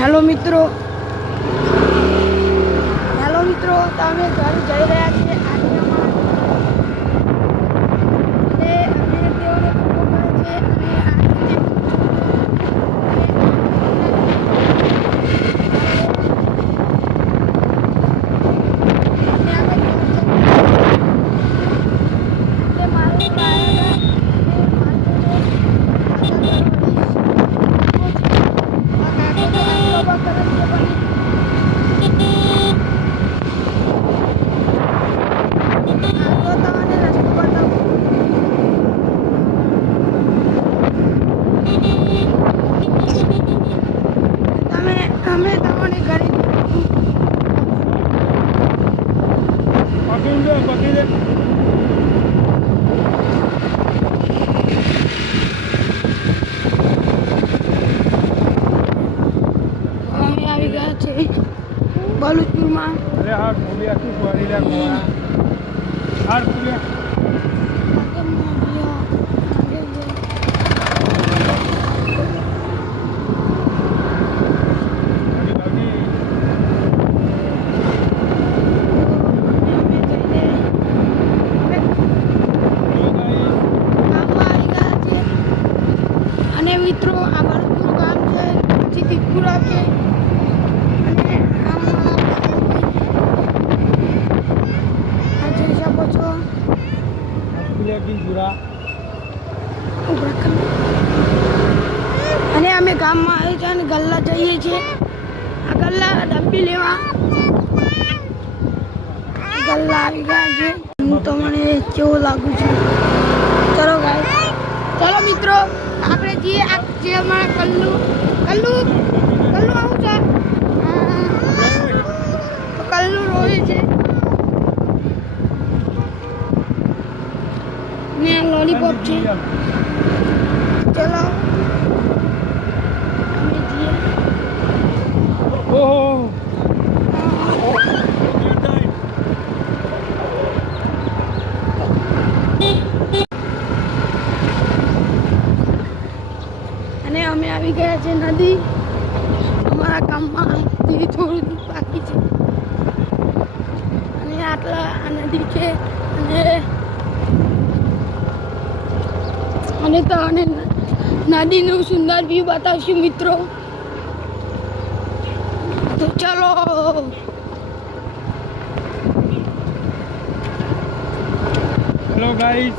Hello મિત્રો, તમે ઘર જઈ રહ્યા છીએ આજે બલુચપુરમાં અને મિત્રો આ બલુચપુર ગામ છે, પછી ત્રિપુરા છે. અને અમે ગામમાં આવી છે અને ગલ્લા જઈએ છીએ. આ ગલ્લા ડબ્બી લેવા ગલ્લા આવી ગયા છે. હું તો મને કેવું લાગુ છે. ચલો ગાય, ચલો મિત્રો આપણે જઈએ. આ જેમાં કલ્લુ આવું છે. કલ્લુ રોવે છે ને લોલીપોપ છે. ચલો અમે જઈએ. અને અમે આવી ગયા છે નદી. અમારા ગામમાં થોડું દૂર બાકી છે અને આટલા આ નદી છે. અને તો અને નદીનું સુંદર વ્યૂ બતાવશું મિત્રો. તો ચલો હેલો ગાઈસ.